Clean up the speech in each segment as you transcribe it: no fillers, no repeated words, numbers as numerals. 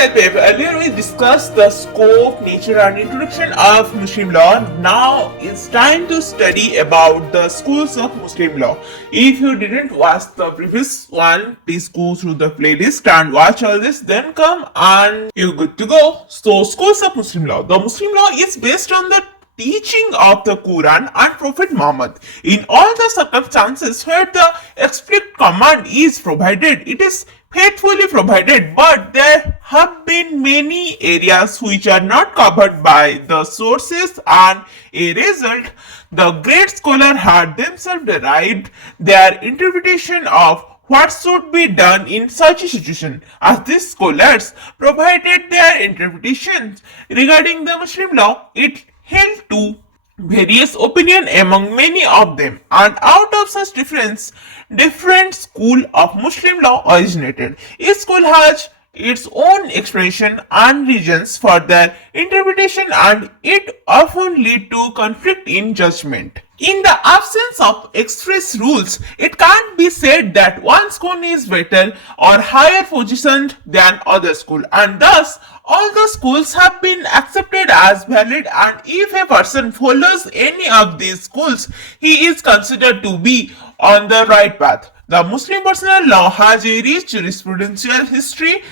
Kalpev, earlier we discussed the scope, nature and introduction of Muslim law. Now it's time to study about the schools of Muslim law. If you didn't watch the previous one, please go through the playlist and watch all this, then come and you're good to go. So schools of Muslim law. The Muslim law is based on the teaching of the Quran and Prophet Muhammad. In all the circumstances where the explicit command is provided, it is faithfully provided, but there have been many areas which are not covered by the sources, and a result, the great scholar had themselves derived their interpretation of what should be done in such a situation. As these scholars provided their interpretations regarding the Muslim law, it held to various opinion among many of them, and out of such different school of Muslim law originated. Each school has its own explanation and reasons for their interpretation, and it often lead to conflict in judgment. In the absence of express rules, it can't be said that one school is better or higher positioned than other school, and thus all the schools have been accepted as valid, and if a person follows any of these schools, he is considered to be on the right path. The Muslim personal law has a rich jurisprudential history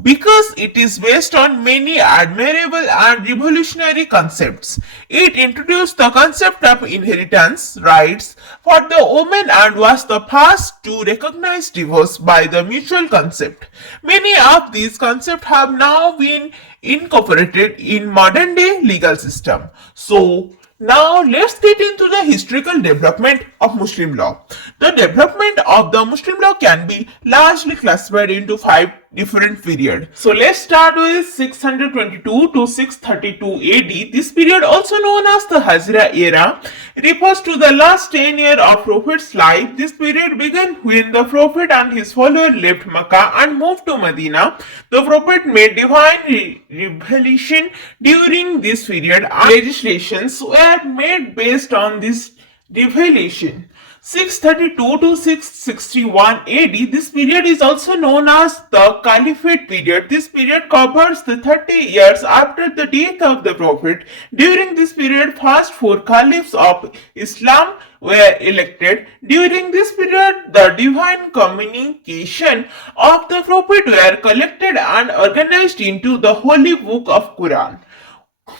because it is based on many admirable and revolutionary concepts. It introduced the concept of inheritance rights for the woman and was the first to recognize divorce by the mutual consent. Many of these concepts have now been incorporated in modern day legal system. So now let's get into the historical development of Muslim law. The development of the Muslim law can be largely classified into 5 different periods. So let's start with 622 to 632 AD. This period, also known as the Hijra era, refers to the last 10 years of Prophet's life. This period began when the Prophet and his followers left Mecca and moved to Medina. The Prophet made divine revelation during this period, and legislations were made based on this revelation. 632 to 661 AD, this period is also known as the Caliphate period. This period covers the 30 years after the death of the Prophet. During this period, first 4 caliphs of Islam were elected. During this period, the divine communication of the Prophet were collected and organized into the holy book of Quran.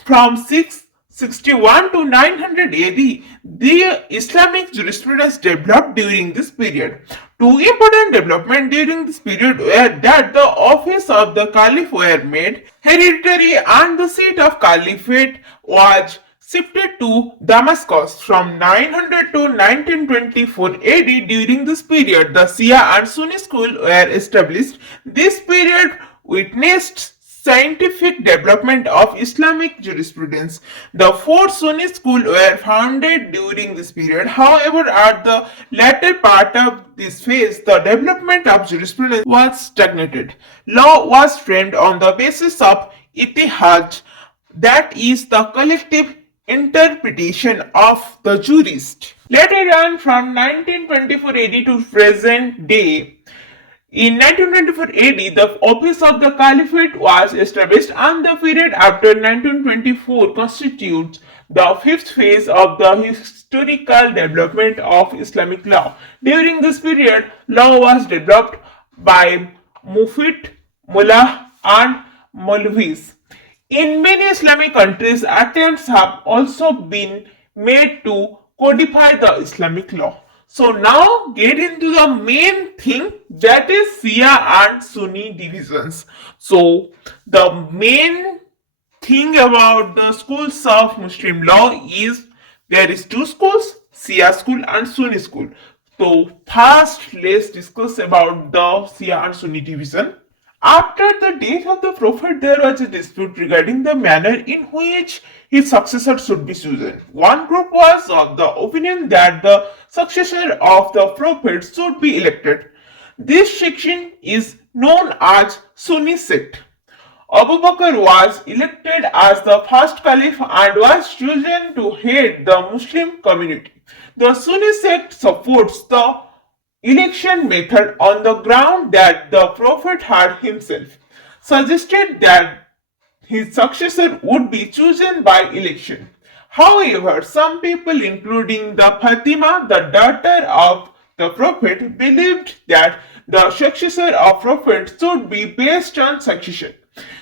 From 661 to 900 AD, the Islamic jurisprudence developed during this period. 2 important developments during this period were that the office of the caliph were made hereditary and the seat of caliphate was shifted to Damascus. From 900 to 1924 AD, during this period, the Shia and Sunni school were established. This period witnessed scientific development of Islamic jurisprudence. The 4 Sunni schools were founded during this period. However, at the latter part of this phase, the development of jurisprudence was stagnated. Law was framed on the basis of ijtihad, that is, the collective interpretation of the jurist. Later on, from 1924 AD to present day, in 1924 AD, the office of the Caliphate was established, and the period after 1924 constitutes the 5th phase of the historical development of Islamic law. During this period, law was developed by Mufti, Mullah and Maulvis. In many Islamic countries, attempts have also been made to codify the Islamic law. So now get into the main thing, that is Shia and Sunni divisions. So the main thing about the schools of Muslim law is there is 2 schools, Shia school and Sunni school. So first let's discuss about the Shia and Sunni division. After the death of the Prophet, there was a dispute regarding the manner in which his successor should be chosen. One group was of the opinion that the successor of the Prophet should be elected. This section is known as Sunni sect. Abu Bakr was elected as the first caliph and was chosen to head the Muslim community. The Sunni sect supports the election method on the ground that the Prophet had himself suggested that his successor would be chosen by election. However, some people, including the Fatima, the daughter of the Prophet, believed that the successor of Prophet should be based on succession.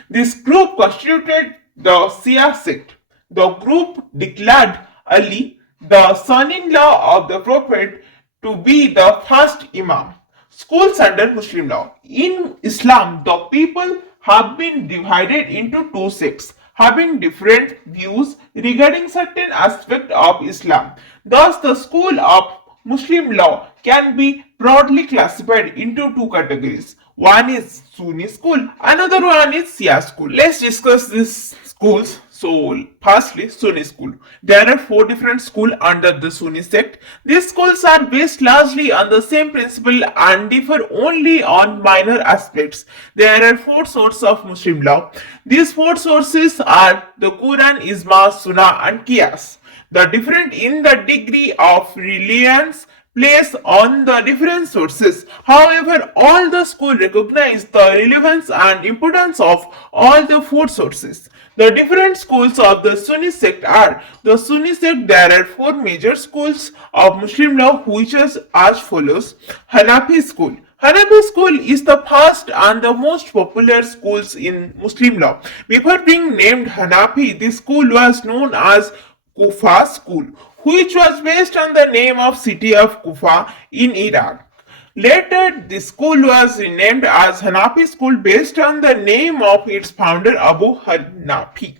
This group constituted the Shia sect. The group declared Ali, the son-in-law of the Prophet, to be the first Imam. Schools under Muslim law. In Islam, the people have been divided into two sects, having different views regarding certain aspects of Islam. Thus, the school of Muslim law can be broadly classified into two categories. One is Sunni school, another one is Shia school. Let's discuss these schools. So, firstly, Sunni school. There are four different schools under the Sunni sect. These schools are based largely on the same principle and differ only on minor aspects. There are four sources of Muslim law. These four sources are the Quran, Ijma, Sunnah, and Qiyas. The different in the degree of reliance placed on the different sources. However, all the schools recognize the relevance and importance of all the four sources. The different schools of the Sunni sect are: the Sunni sect, there are four major schools of Muslim law which is as follows. Hanafi school. Hanafi school is the first and the most popular schools in Muslim law. Before being named Hanafi, this school was known as Kufa school, which was based on the name of city of Kufa in Iraq. Later, the school was renamed as Hanafi school based on the name of its founder Abu Hanafi.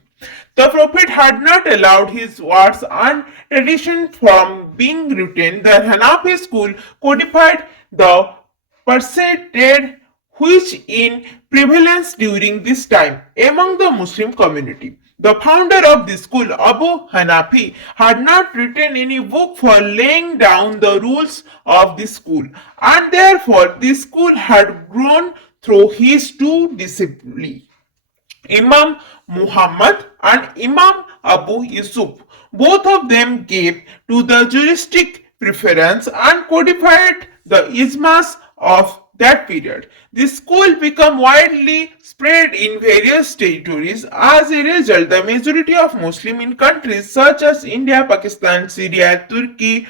The Prophet had not allowed his words and tradition from being written. The Hanafi school codified the perceived which in prevalence during this time among the Muslim community. The founder of the school, Abu Hanafi, had not written any book for laying down the rules of the school, and therefore the school had grown through his two disciples, Imam Muhammad and Imam Abu Yusuf. Both of them gave to the juristic preference and codified the ijmas of that period. The school became widely spread in various territories. As a result, the majority of Muslims in countries such as India, Pakistan, Syria, Turkey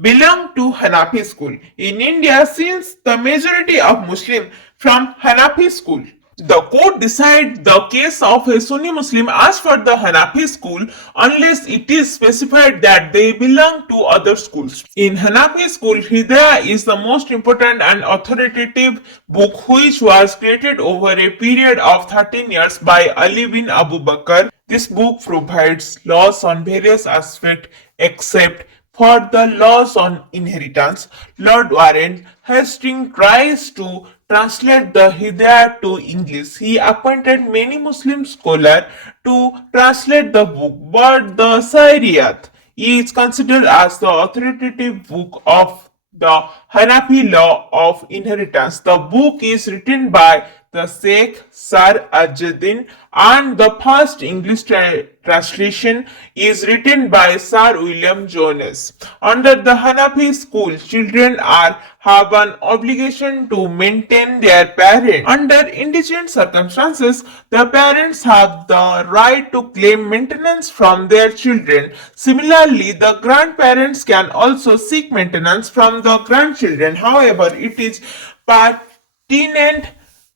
belong to Hanafi school. In India, since the majority of Muslims from Hanafi school, the court decides the case of a Sunni Muslim as per the Hanafi school unless it is specified that they belong to other schools. In Hanafi school, Hidayah is the most important and authoritative book which was created over a period of 13 years by Ali bin Abu Bakr. This book provides laws on various aspects except for the laws on inheritance. Lord Warren Hastings tries to translate the Hidayah to English. He appointed many Muslim scholars to translate the book, but the Shariat is considered as the authoritative book of the Hanafi law of inheritance. The book is written by the Sheikh Sir Ajuddin, and the first English translation is written by Sir William Jones. Under the Hanafi school, children have an obligation to maintain their parents. Under indigent circumstances, the parents have the right to claim maintenance from their children. Similarly, the grandparents can also seek maintenance from the grandchildren. However, it is pertinent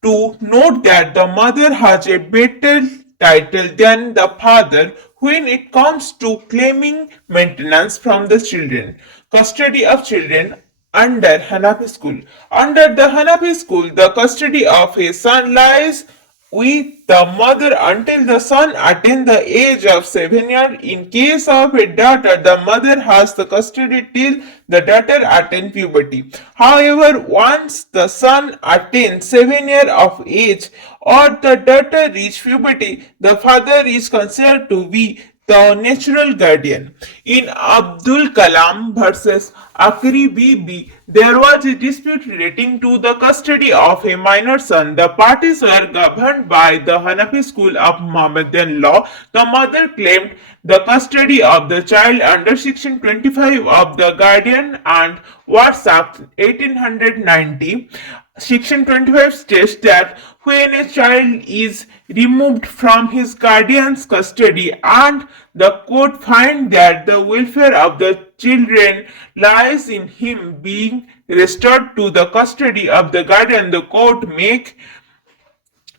to note that the mother has a better title than the father when it comes to claiming maintenance from the children. Custody of children under Hanafi school. Under the Hanafi school, the custody of a son lies with the mother until the son attains the age of 7 years. In case of a daughter, the mother has the custody till the daughter attains puberty. However, once the son attains 7 years of age or the daughter reaches puberty, the father is considered to be the natural guardian. In Abdul Kalam versus Akri Bibi, there was a dispute relating to the custody of a minor son. The parties were governed by the Hanafi school of Mohammedan law. The mother claimed the custody of the child under Section 25 of the Guardian and Wards Act 1890. Section 25 states that when a child is removed from his guardian's custody and the court finds that the welfare of the children lies in him being restored to the custody of the guardian, the court make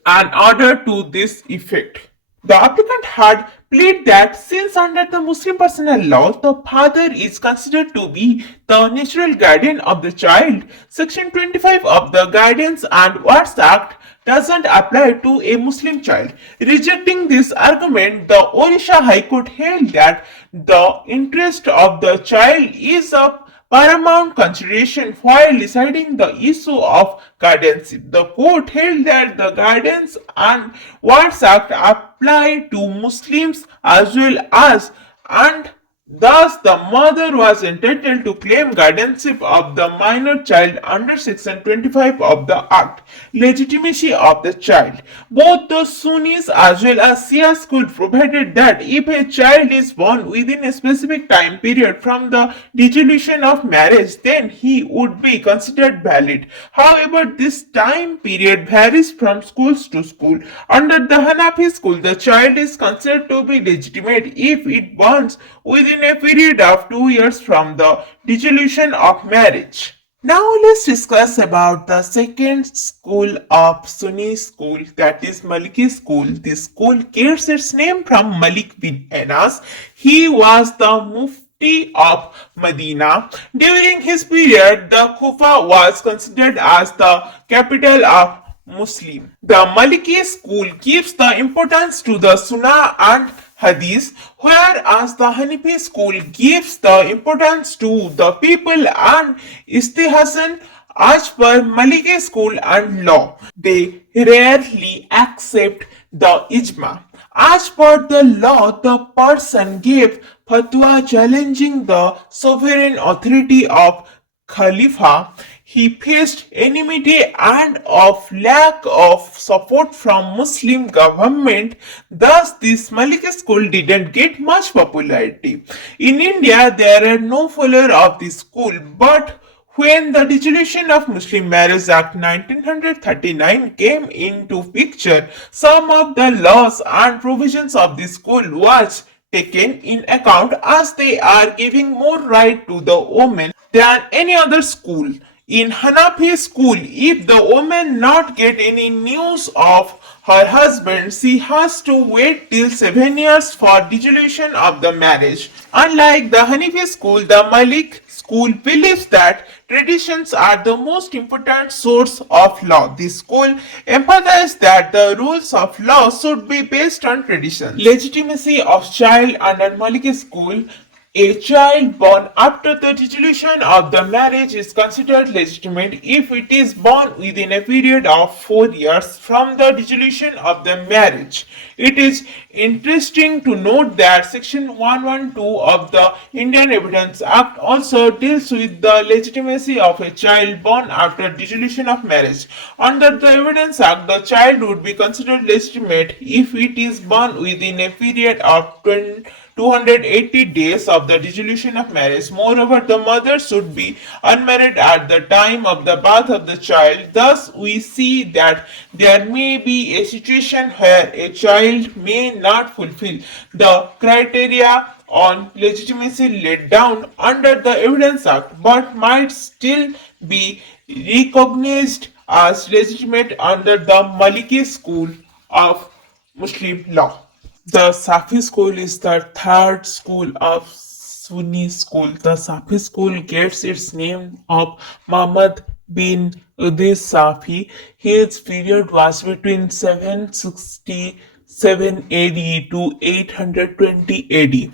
an order to this effect. The applicant had pleaded that since under the Muslim personal law, the father is considered to be the natural guardian of the child, Section 25 of the Guardians and Wards Act doesn't apply to a Muslim child. Rejecting this argument, the Odisha High Court held that the interest of the child is of paramount consideration while deciding the issue of guardianship. The court held that the Guardians and Wards Act apply to Muslims as well as, and thus the mother was entitled to claim guardianship of the minor child under Section 25 of the Act. Legitimacy of the child. Both the Sunnis as well as Shias could provided that if a child is born within a specific time period from the dissolution of marriage, then he would be considered valid. However, this time period varies from schools to school. Under the Hanafi school, the child is considered to be legitimate if it borns within a period of 2 years from the dissolution of marriage. Now let's discuss about the second school of Sunni school, that is Maliki school. This school gets its name from Malik bin Anas. He was the Mufti of Medina. During his period, the Kufa was considered as the capital of Muslim. The Maliki school gives the importance to the Sunnah and Hadith, whereas the Hanafi school gives the importance to the people and Istihasan as per Maliki school and law. They rarely accept the ijma. As per the law, the person gave fatwa challenging the sovereign authority of Khalifa. He faced enmity and of lack of support from Muslim government. Thus, this Maliki school didn't get much popularity. In India, there are no followers of this school, but when the Dissolution of Muslim Marriage Act 1939 came into picture, some of the laws and provisions of this school was taken in account as they are giving more right to the woman than any other school. In Hanafi school, if the woman not get any news of her husband, she has to wait till 7 years for dissolution of the marriage. Unlike the Hanafi school, the Malik school believes that traditions are the most important source of law. This school emphasizes that the rules of law should be based on tradition. Legitimacy of child under Maliki school. A child born after the dissolution of the marriage is considered legitimate if it is born within a period of 4 years from the dissolution of the marriage. It is interesting to note that Section 112 of the Indian Evidence Act also deals with the legitimacy of a child born after dissolution of marriage. Under the Evidence Act, the child would be considered legitimate if it is born within a period of 280 days of the dissolution of marriage. Moreover, the mother should be unmarried at the time of the birth of the child. Thus, we see that there may be a situation where a child may not fulfill the criteria on legitimacy laid down under the Evidence Act, but might still be recognized as legitimate under the Maliki school of Muslim law. The Safi school is the third school of Sunni school. The Safi school gets its name of Muhammad bin Idris Safi. His period was between 767 AD to 820 AD.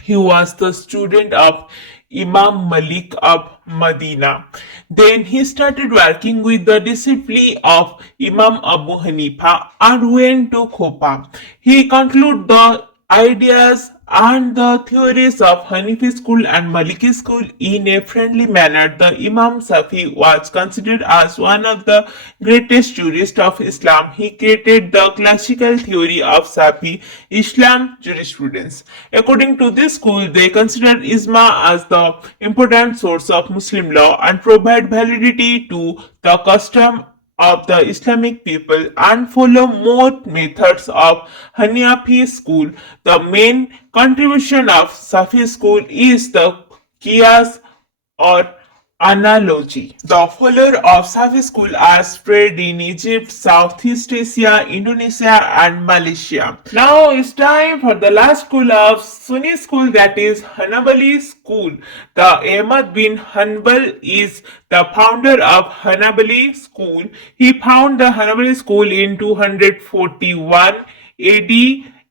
He was the student of Imam Malik of Medina. Then he started working with the disciple of Imam Abu Hanifa and went to Kufa. He concluded the ideas and the theories of Hanafi school and Maliki school in a friendly manner. The Imam Safi was considered as one of the greatest jurists of Islam. He created the classical theory of Safi Islam jurisprudence. According to this school, they consider Ijma as the important source of Muslim law and provide validity to the custom of the Islamic people and follow more methods of Hanafi school. The main contribution of Safi school is the Qiyas or analogy. The follower of Safi school are spread in Egypt, Southeast Asia, Indonesia, and Malaysia. Now it's time for the last school of Sunni school, that is Hanbali school. The Ahmad bin Hanbal is the founder of Hanbali school. He founded the Hanbali school in 241 AD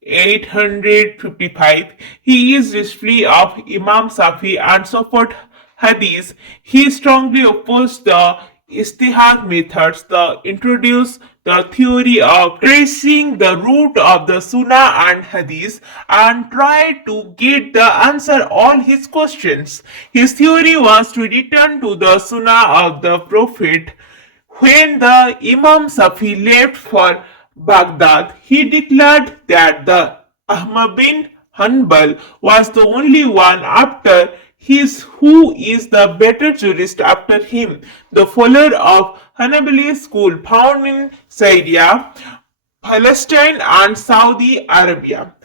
855. He is history of Imam Safi and support Hadith. He strongly opposed the Istihad methods, the introduced the theory of tracing the root of the Sunnah and Hadith and tried to get the answer all his questions. His theory was to return to the Sunnah of the Prophet. When the Imam Safi left for Baghdad, he declared that the Ahmad bin Hanbal was the only one after his who is the better jurist after him. The follower of Hanbali school found in Syria, Palestine and Saudi Arabia.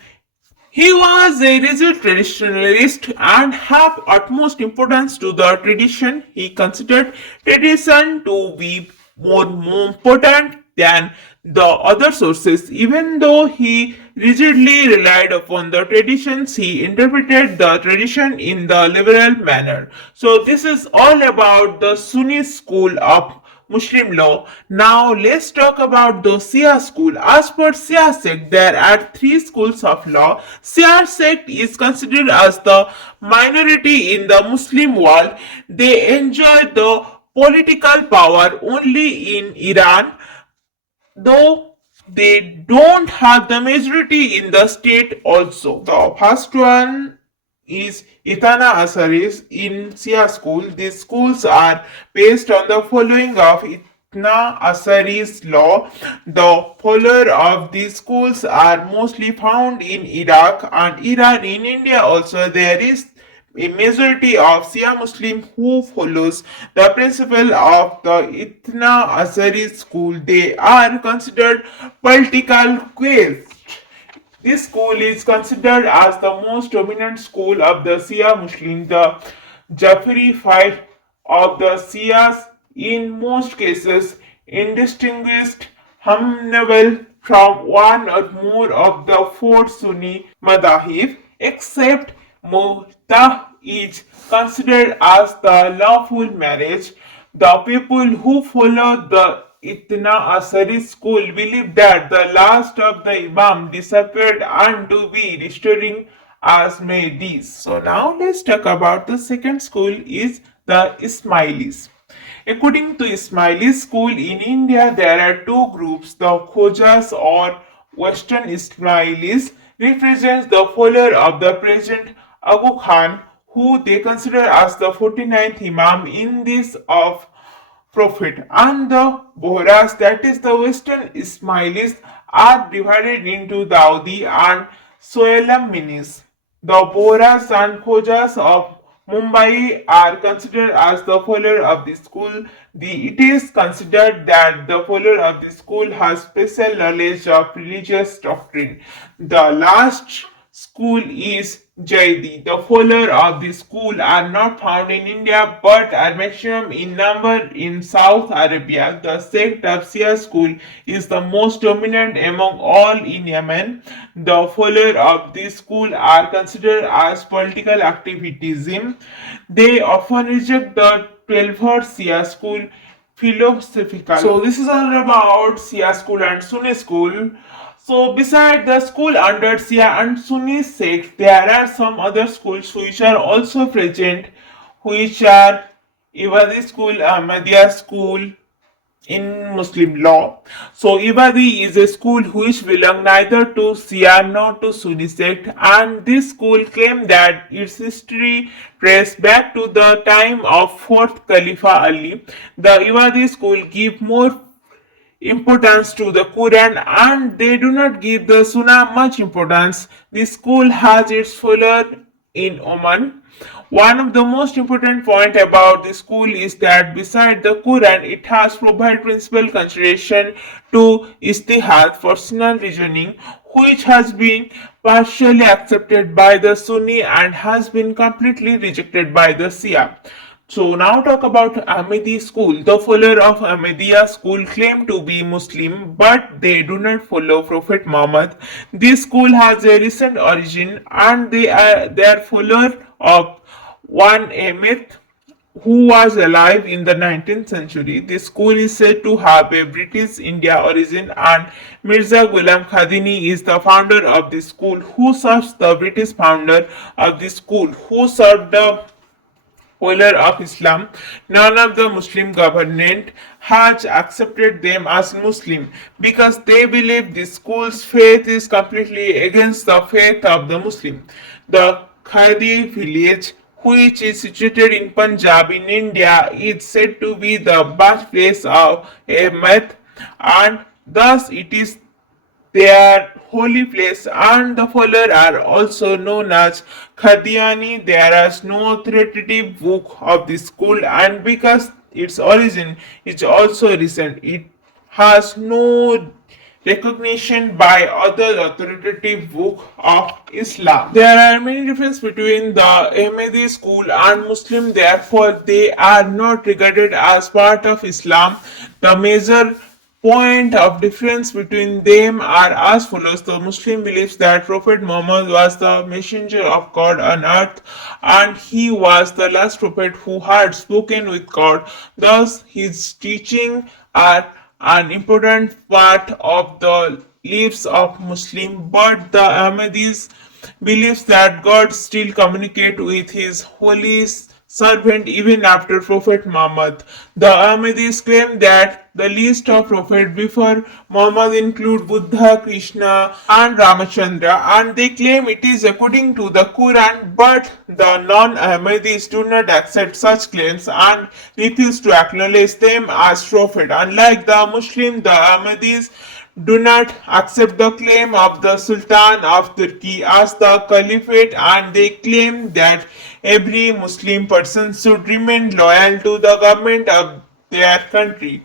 He was a rigid traditionalist and had utmost importance to the tradition. He considered tradition to be more important than the other sources. Even though he rigidly relied upon the traditions, he interpreted the tradition in the liberal manner. So this is all about the Sunni school of Muslim law. Now let's talk about the Shia school. As per Shia sect, there are three schools of law. Shia sect is considered as the minority in the Muslim world. They enjoy the political power only in Iran, though they don't have the majority in the state also. The first one is Itana Asaris in Shia school. These schools are based on the following of Itna Asaris law. The follower of these schools are mostly found in Iraq and Iran. In India also there is a majority of Shia Muslim who follows the principle of the Itna Azari school. They are considered political quays. This school is considered as the most dominant school of the Shia Muslim. The Jafari fight of the Shias in most cases indistinguished Hanbal from one or more of the four Sunni madhahib, except Muhtah is considered as the lawful marriage. The people who follow the Itna Asari school believe that the last of the Imam disappeared and to be restoring as Mahdis. So now let's talk about the second school is the Ismailis. According to Ismaili school in India, there are two groups. The Khojas or Western Ismailis represents the follower of the present Abu Khan, who they consider as the 49th Imam in this of Prophet, and the Bohras, that is the Western Ismailis, are divided into Daudi and Soelam minis. The Bohras and Khojas of Mumbai are considered as the follower of the school. It is considered that the follower of the school has special knowledge of religious doctrine. The last school is Jaidi. The follower of the school are not found in India but are maximum in number in South Arabia. The sect of Shia school is the most dominant among all in Yemen. The follower of this school are considered as political activism. They often reject the 12th Shia school philosophical. So this is all about Shia school and Sunni school. So beside the school under Shia and Sunni sects, there are some other schools which are also present, which are Ibadi school, Ahmadiyya school, in Muslim law. So Ibadi is a school which belongs neither to Shia nor to Sunni sect, and this school claimed that its history traced back to the time of fourth Caliph Ali. The Ibadi school give more importance to the Quran and they do not give the Sunnah much importance. The school has its follower in Oman. One of the most important point about the school is that beside the Quran, it has provided principal consideration to istihad, personal reasoning, which has been partially accepted by the Sunni and has been completely rejected by the Shia. So now talk about Ahmadi school. The follower of Ahmadiyya school claim to be Muslim, but they do not follow Prophet Muhammad. This school has a recent origin, and they are follower of one Ahmed who was alive in the 19th century. This school is said to have a British India origin, and Mirza Ghulam Khadini is the founder of this school, who serves the British founder of this school, who served the follower of Islam. None of the Muslim government has accepted them as Muslim because they believe the school's faith is completely against the faith of the Muslim. The Khadi village, which is situated in Punjab in India, is said to be the birthplace of Ahmed, and thus it is their holy place, and the followers are also known as Qadiani. There is no authoritative book of the school, and because its origin is also recent, it has no recognition by other authoritative book of Islam. There are many differences between the Ahmadi school and Muslim, therefore they are not regarded as part of Islam. The major point of difference between them are as follows. The Muslim believes that Prophet Muhammad was the messenger of God on earth and he was the last prophet who had spoken with God. Thus, his teaching are an important part of the lives of Muslim, but the Ahmadis believes that God still communicate with his holy servant even after Prophet Muhammad. The Ahmadis claim that the list of prophets before Muhammad include Buddha, Krishna, and Ramachandra, and they claim it is according to the Quran, but the non-Ahmadis do not accept such claims and refuse to acknowledge them as prophet. Unlike the Muslim, the Ahmadis do not accept the claim of the Sultan of Turkey as the caliphate, and they claim that every Muslim person should remain loyal to the government of their country.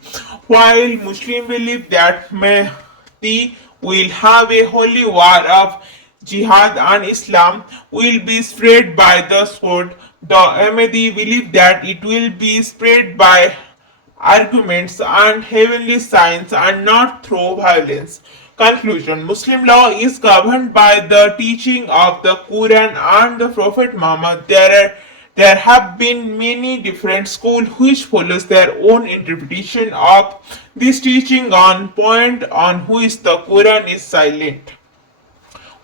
While Muslims believe that Mahdi will have a holy war of jihad and Islam will be spread by the sword, the Ahmadi believe that it will be spread by arguments and heavenly signs and not through violence. Conclusion: Muslim law is governed by the teaching of the Quran and the Prophet Muhammad. There have been many different schools which follows their own interpretation of this teaching on point on which the Quran is silent.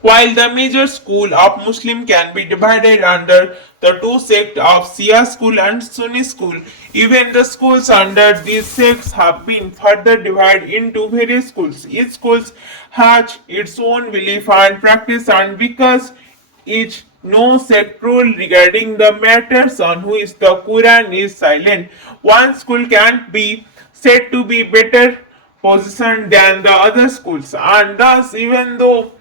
While the major school of Muslim can be divided under the two sects of Shia school and Sunni school, even the schools under these sects have been further divided into various schools. Each school has its own belief and practice, and because each no sect rule regarding the matters on which the Quran is silent, one school can be said to be better positioned than the other schools, and thus even though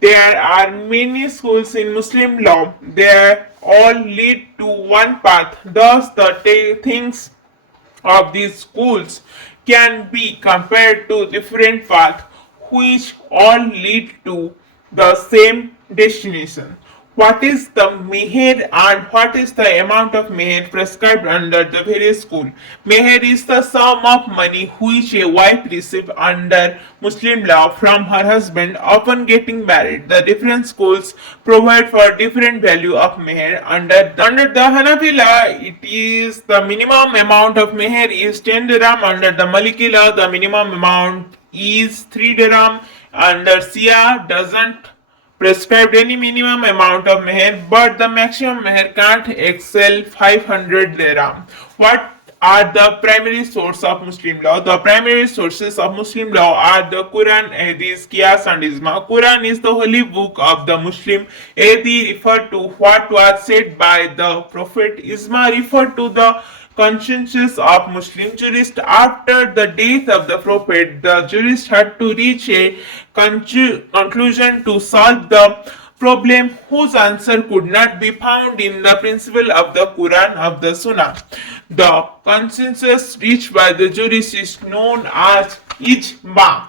there are many schools in Muslim law, they all lead to one path. Thus, the things of these schools can be compared to different paths which all lead to the same destination. What is the meher and what is the amount of meher prescribed under the various school? Meher is the sum of money which a wife receives under Muslim law from her husband upon getting married. The different schools provide for different value of meher. Under the Hanafi law, it is the minimum amount of meher is 10 dirham. Under the Maliki law, the minimum amount is 3 dirham. Under Shia doesn't prescribed any minimum amount of meher, but the maximum meher can't excel 500 dirham. What are the primary source of Muslim law. The primary sources of Muslim law are the Quran, Hadith, Qiyas and Ijma. Quran is the holy book of the Muslim. Hadith refer to what was said by the Prophet. Ijma refer to the consensus of Muslim jurists. After the death of the Prophet, the jurists had to reach a conclusion to solve the problem whose answer could not be found in the principle of the Quran of the Sunnah. The consensus reached by the jurists is known as ijma.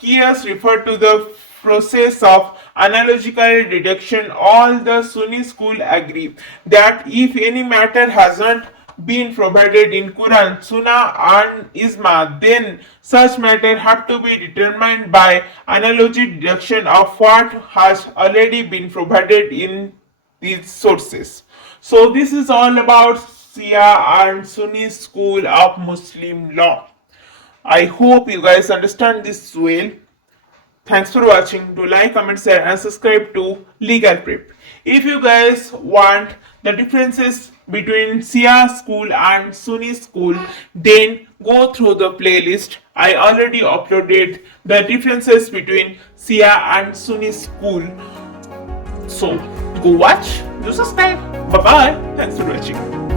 Qiyas refer to the process of analogical deduction. All the Sunni school agree that if any matter has not been provided in Quran, Sunnah and Ijma, then such matter have to be determined by analogy deduction of what has already been provided in these sources. So this is all about Shia and Sunni school of Muslim law. I hope you guys understand this well. Thanks for watching. Do like, comment, share and subscribe to Legal Prep. If you guys want the differences between Shia school and Sunni school, then go through the playlist. I already uploaded the differences between Shia and Sunni school. So go watch, do subscribe. Bye bye. Thanks for watching.